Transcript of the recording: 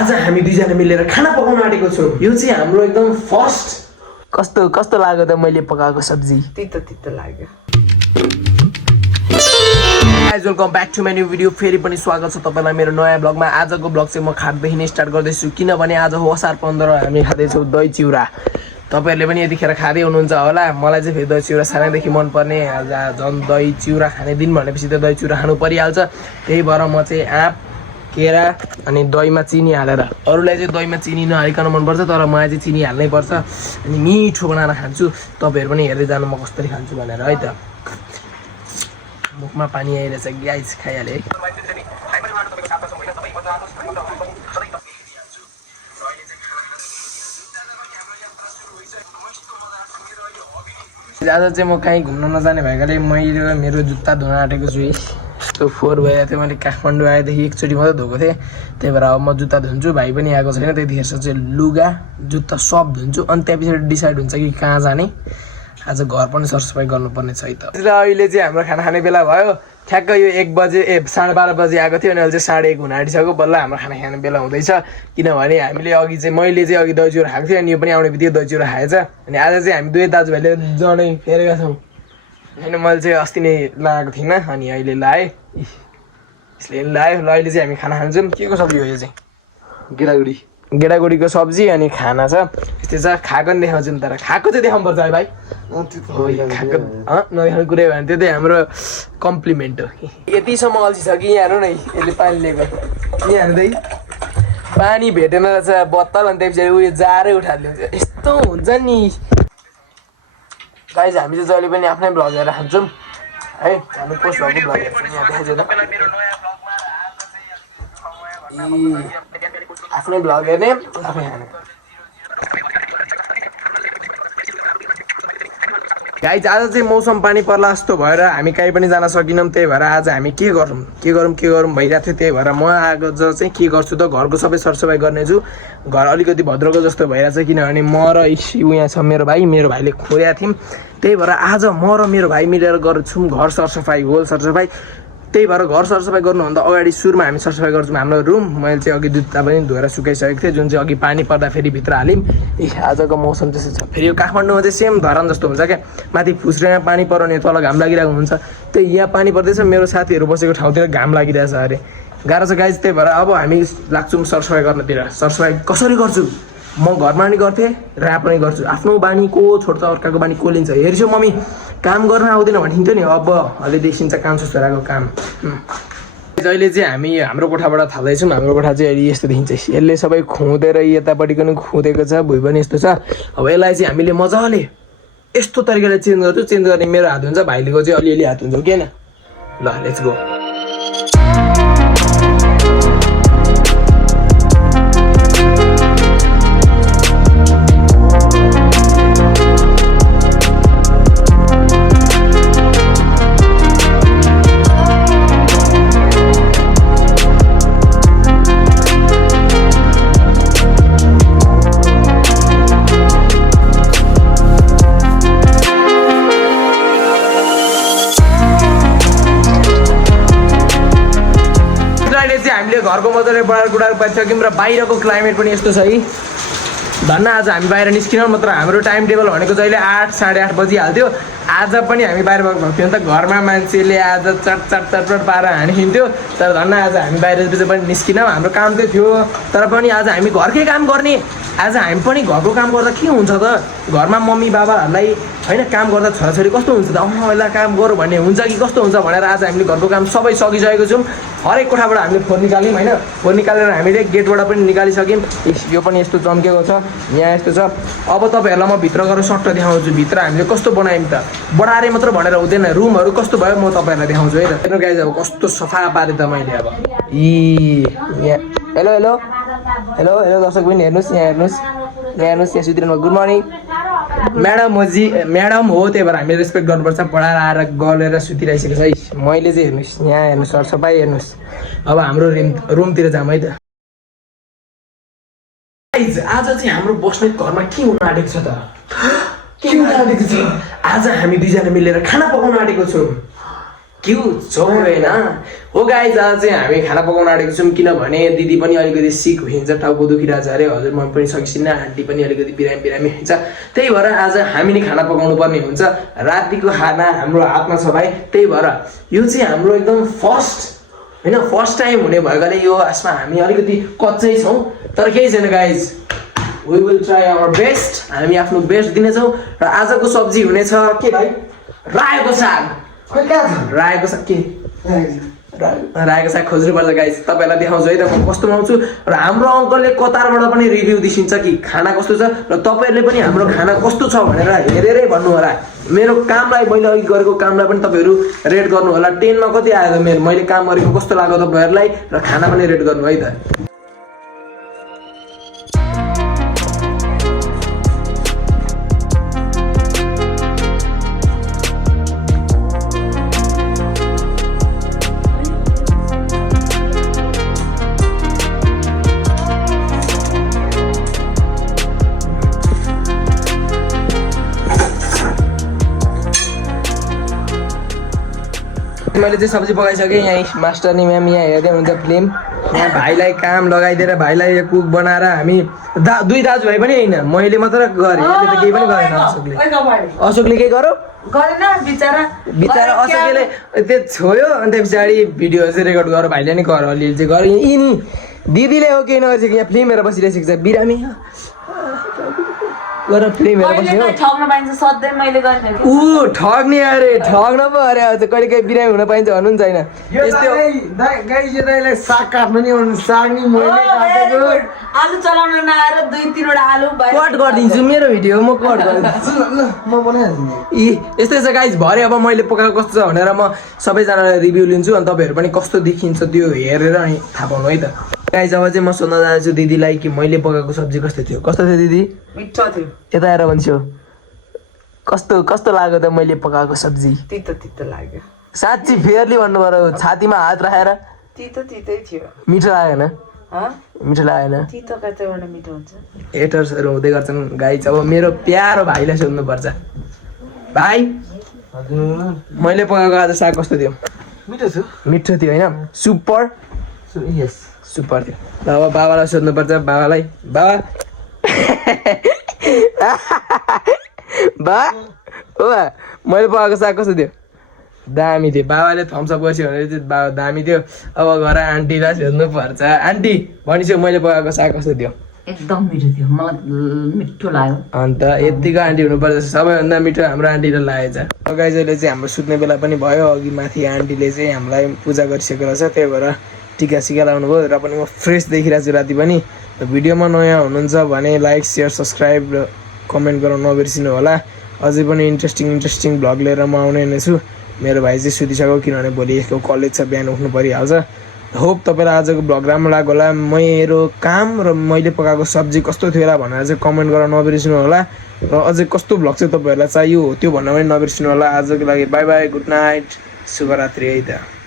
आज हामी दुईजना मिलेर खाना पकाउन आँटेको छौँ। यो चाहिँ हाम्रो एकदम फर्स्ट। कस्तो कस्तो लाग्यो त मैले पकाएको सब्जी? तितो लाग्यो। Guys welcome back to my new video. फेरि पनि स्वागत छ तपाईँलाई मेरो नयाँ ब्लगमा। आजको ब्लग चाहिँ म खाटदेखि नै स्टार्ट गर्दैछु, किनभने आज हो असार 15 हामी खाँदैछौँ दही चिउरा। तपाईँहरूले पनि यतिखेर खाँदै हुनुहुन्छ होला। मलाई चाहिँ फेरि दही चिउरा सानैदेखि मनपर्ने। आज झन् दही चिउरा खाने दिन भनेपछि त दही चिउरा खानु परिहाल्छ। त्यही भएर म चाहिँ आँप, केरा अनि दहीमा चिनी हालेर, अरूलाई चाहिँ दहीमा चिनी नहालिकन मनपर्छ, तर मलाई चाहिँ चिनी हाल्नै पर्छ अनि मिठो बनाएर खान्छु। तपाईँहरू पनि हेर्दै जानु म कसरी खान्छु भनेर है त। मुखमा पानी आइरहेछ, गाइस खाइहाले है। आज चाहिँ म कहीँ घुम्न नजाने भएकोले मैले मेरो जुत्ता धुन आँटेको छु। यस्तो फोहोर भइरहेको थियो। मैले काठमाडौँ आएदेखि एकचोटि मात्रै धोएको थिएँ, त्यही भएर अब म जुत्ता धुन्छु। भाइ पनि आएको छैन, त्यतिखेर चाहिँ लुगा जुत्ता सब धुन्छु अनि त्यहाँ पछाडि डिसाइड हुन्छ कि कहाँ जाने। आज घर पनि सरसफाइ गर्नुपर्ने छ है त। अहिले चाहिँ हाम्रो खाना खाने बेला भयो। ठ्याक्क यो 1 बजे 12:30 बजे आएको थियो अनि अहिले चाहिँ 1:30 हुन आँटिसक्यो। बल्ल हाम्रो खाना खाने बेला हुँदैछ, किनभने हामीले अघि चाहिँ मैले चाहिँ अघि दही चिउरा खाएको थिएँ अनि यो पनि आउने बित्तिकै दही चिउरा खाएछ। अनि आज चाहिँ हामी दुवै दाजुभाइले जनै फेरेका छौँ। होइन, मैले चाहिँ अस्ति नै लगाएको थिइनँ अनि अहिले लगाएँ, यसले लगायो। ल अहिले चाहिँ हामी खाना खान्छौँ। के को सब्जी हो यो चाहिँ? गेडागुडीको सब्जी अनि खाना छ। यस्तै छ। खाएको नि देखाउँछु नि, तर खाएको चाहिँ देखाउनु पर्छ है भाइ। खाएको नदेखाउने कुरै भयो भने त्यो चाहिँ हाम्रो कम्प्लिमेन्ट हो। यतिसम्म अल्छी छ कि यहाँ हेर्नु न, यसले पानी लिएको यहाँ हेर्दै पानी भेटेन रहेछ बोतल, अनि त्यहाँ पछाडि उयो जारै उठाएर ल्याउँछ। यस्तो हुन्छ नि गाइज। हामी चाहिँ जहिले पनि आफ्नै भ्लग हेरेर खान्छौँ है। हामी पोस्ट भएको भ्लग हेर्छौँ, यहाँ देखाउँछु आफ्नै भ्लग हेर्ने आफै खाने। गाइज आज चाहिँ मौसम पानी पर्ला जस्तो भएर हामी कहीँ पनि जान सकेनौँ। त्यही भएर आज हामी के गरौँ भइरहेको थियो। त्यही भएर म आज चाहिँ के गर्छु त, घरको सबै सरसफाइ गर्नेछु। घर अलिकति भद्रको जस्तो भइरहेछ, किनभने म र यहाँ छ मेरो भाइले खोरेका थियौँ। त्यही भएर आज म र मेरो भाइ मिलेर गर्छौँ घर सरसफाइ, होल सरसफाइ। त्यही भएर घर सरसफाइ गर्नुभन्दा अगाडि सुरुमा हामी सरसफाइ गर्छौँ हाम्रो रुम। मैले चाहिँ अघि जुत्ता पनि धोएर सुकाइसकेको थिएँ, जुन चाहिँ अघि पानी पर्दा फेरि भित्र हाल्यौँ। आजको मौसम त्यस्तो छ। फेरि यो काठमाडौँमा चाहिँ सेम धरान जस्तो हुन्छ क्या, माथि फुस्रेमा पानी पराउने, तल घाम लागिरहेको हुन्छ। त्यही यहाँ पानी पर्दैछ, मेरो साथीहरू बसेको ठाउँतिर घाम लागिरहेछ अरे, गाह्रो छ गाइज। त्यही भएर अब हामी लाग्छौँ सरसफाइ गर्नतिर। सरसफाइ कसरी गर्छु म घरमा पनि गर्थेँ र यहाँ पनि गर्छु। आफ्नो बानी को छोड्छ, अर्काको बानी को लिन्छ। हेर्छु मम्मी काम गर्न आउँदैन भनिन्थ्यो नि, अब अहिले देखिन्छ कान्छो छोराको काम। अहिले चाहिँ हामी हाम्रो कोठाबाट थाल्दैछौँ। हाम्रो कोठा चाहिँ अहिले यस्तो देखिन्छ। यसले सबै खुँदेर यतापट्टि पनि खुँदेको छ, भुइँ पनि यस्तो छ। अब यसलाई चाहिँ हामीले मजाले यस्तो तरिकाले चेन्ज गर्छु। चेन्ज गर्ने मेरो हात हुन्छ, भाइलेको चाहिँ अलिअलि हात हुन्छ कि होइन। ल लेट्स गो। हामीले घरको मजाले बडार पाइसक्यौँ र बाहिरको क्लाइमेट पनि यस्तो छ कि धन्न। आज हामी बाहिर निस्किनौँ, मात्र हाम्रो टाइम टेबल भनेको जहिले 8 साढे 8 बजिहाल्थ्यो। आज पनि हामी बाहिर भएको थियो नि त, घरमा मान्छेले आज चटपट पारेर हानिदिन्थ्यो। तर धन्न आज हामी बाहिर पनि निस्किनौँ। हाम्रो काम चाहिँ थियो, तर पनि आज हामी घरकै काम गर्ने। आज हामी पनि घरको काम गर्दा के हुन्छ त, घरमा मम्मी बाबाहरूलाई होइन काम गर्दा छोराछोरी कस्तो हुन्छ त, यसलाई काम गरौँ भन्ने हुन्छ कि कस्तो हुन्छ भनेर आज हामीले घरको काम सबै सकिसकेको छौँ। हरेक कोठाबाट हामीले फोहोर निकाल्यौँ होइन। फोहोर निकालेर हामीले गेटबाट पनि निकालिसक्यौँ। यो पनि यस्तो चम्केको छ, यहाँ यस्तो छ। अब तपाईँहरूलाई म भित्र गएर सट्ट देखाउँछु भित्र हामीले कस्तो बनायौँ त। बढारे मात्र भनेर हुँदैन, रुमहरू कस्तो भयो म तपाईँहरूलाई देखाउँछु है त। हेर्नु गाइज अब कस्तो सफा पारेँ त मैले। अब यहाँ हेलो हेलो हेलो हेलो दर्शक पनि हेर्नुहोस्, यहाँ हेर्नुहोस् यहाँ सुत्रिनु। गुड मर्निङ म्याडम म्याडम हो, त्यही भएर हामीले रेस्पेक्ट गर्नुपर्छ। पढाएर आएर गलेर सुतिरहेको छ है। मैले चाहिँ हेर्नुहोस्, यहाँ हेर्नुहोस् सरसफाइ हेर्नुहोस्। अब हाम्रो रुमतिर जाऊँ है त। आज चाहिँ हाम्रो बस्ने घरमा के हुन आँटेको छ त, आज हामी दुईजना मिलेर खाना पकाउन आँटेको छौँ। क्यु होइन हो गाइज आज चाहिँ हामी खाना पकाउन आँटेको छौँ किनभने दिदी पनि अलिकति सिक भइन्छ टाउको दुखिरहेको छ अरे हजुर म पनि सकिसिन्न आन्टी पनि अलिकति बिरामी हुन्छ त्यही भएर आज हामी नै खाना पकाउनु पर्ने हुन्छ रातिको खाना हाम्रो हातमा छ भाइ त्यही भएर यो चाहिँ हाम्रो एकदम फर्स्ट टाइम हुने भएकोले यो यसमा हामी अलिकति कच्चै छौँ तर केही छैन guys we will try our best हामी आफ्नो बेस्ट दिनेछौँ र आजको सब्जी हुनेछ के भाइ रायोको साग रायोको साग के रायोको साग खोज्नुपर्छ गाइस तपाईँलाई देखाउँछु है त म कस्तो बनाउँछु र हाम्रो अङ्कलले कतारबाट पनि रिभ्यू दिन्छ कि खाना कस्तो छ र तपाईँहरूले पनि हाम्रो खाना कस्तो छ भनेर हेरेरै भन्नु होला मेरो कामलाई मैले अघि गरेको कामलाई पनि तपाईँहरू रेट गर्नु होला 10 मा कति आयो त मेरो मैले काम गरेको कस्तो लाग्यो तपाईँहरूलाई र खाना पनि रेट गर्नु है त मैले चाहिँ सब्जी पकाइसकेँ यहाँ मास्टर नि म्याम यहाँ हेर्दै हुन्छ फिल्म यहाँ भाइलाई काम लगाइदिएर भाइलाई यो कुक बनाएर हामी दुई दाजुभाइ पनि होइन मैले मात्र गरेँ यसले त केही पनि गरेन अशोकले केही गरौ बिचरा अशोकले त्यो छोयो अनि त्यो पछाडि भिडियो चाहिँ रेकर्ड गर भाइले नि गर अलिअलि चाहिँ गर यिनी दिदीले हो केही नगरेको यहाँ फिल्म हेरेर बसिरहेको छ बिरामी गर फिल्म हेरेर बस्यो ऊ ठग्ने अरे ठग्न पो अरे अझ कहिले काहीँ बिरामी हुन पाइन्छ भन्नु नि छैन यस्तो साग काट्नु नि साग नि आलु चलाउन नआएर 2-3 आलु कट गरिदिन्छु मेरो भिडियो म कट गरिदिन्छु म बनाइहाल्छु यी यस्तै छ गाइज भरे अब मैले पकाएको कस्तो छ भनेर म सबैजनालाई रिभ्यू लिन्छु अनि तपाईँहरू पनि कस्तो देखिन्छ त्यो हेरेर अनि थाहा पाउनु है त गाइज अब चाहिँ म सोध्न जान्छु दिदीलाई कि मैले पकाएको सब्जी कस्तो थियो दिदी मिठो थियो यता आएर भन्छु कस्तो लाग्यो त मैले पकाएको सब्जी तितो लाग्यो साँच्ची फेयरली भन्नु पर्यो छातीमा हात राखेर तितै थियो मिठो लागेन मिठो लागेन तितो कतिवटा मिठो हुन्छ एटर्सहरू हुँदै गर्छन् गाइज अब मेरो प्यारो भाइलाई सोध्नुपर्छ भाइ मैले पकाएको आज साग कस्तो थियो मिठो थियो होइन सुपर सुपर थियो ल अब बाबालाई सोध्नुपर्छ बाबालाई बाबा ओ मैले पकाएको साग कस्तो थियो दामी थियो बाबाले थम्सअप गर्छु भने चाहिँ बाबा दामी थियो अब घर आन्टीलाई सोध्नुपर्छ आन्टी भनिसक्यो मैले पकाएको साग कस्तो थियो एकदम मिठो थियो मलाई मिठो लाग्यो अन्त यतिको आन्टी हुनुपर्छ सबैभन्दा मिठो हाम्रो आन्टीले लागेछ गाइजले चाहिँ हाम्रो सुत्ने बेला पनि भयो अघि माथि आन्टीले चाहिँ हामीलाई पूजा गरिसकेको रहेछ त्यही भएर टिका सिका लाउनु भयो र पनि म फ्रेस देखिरहेको छु राति पनि भिडियोमा नयाँ हुनुहुन्छ भने लाइक सेयर सब्सक्राइब र कमेन्ट गर्न नबिर्सिनु होला अझै पनि इन्ट्रेस्टिङ भ्लग लिएर म आउने नै छु मेरो भाइ चाहिँ सुतिसक्यो किनभने भोलि यसको कलेज छ बिहान उठ्नु परिहाल्छ होप तपाईँलाई आजको भ्लग राम्रो लाग्यो होला मेरो काम र मैले पकाएको सब्जी कस्तो थियो होला भनेर चाहिँ कमेन्ट गर्न नबिर्सिनु होला र अझै कस्तो भ्लग चाहिँ तपाईँहरूलाई चाहियो त्यो भन्न पनि नबिर्सिनु होला आजको लागि बाई बाई गुड नाइट शुभरात्रि है त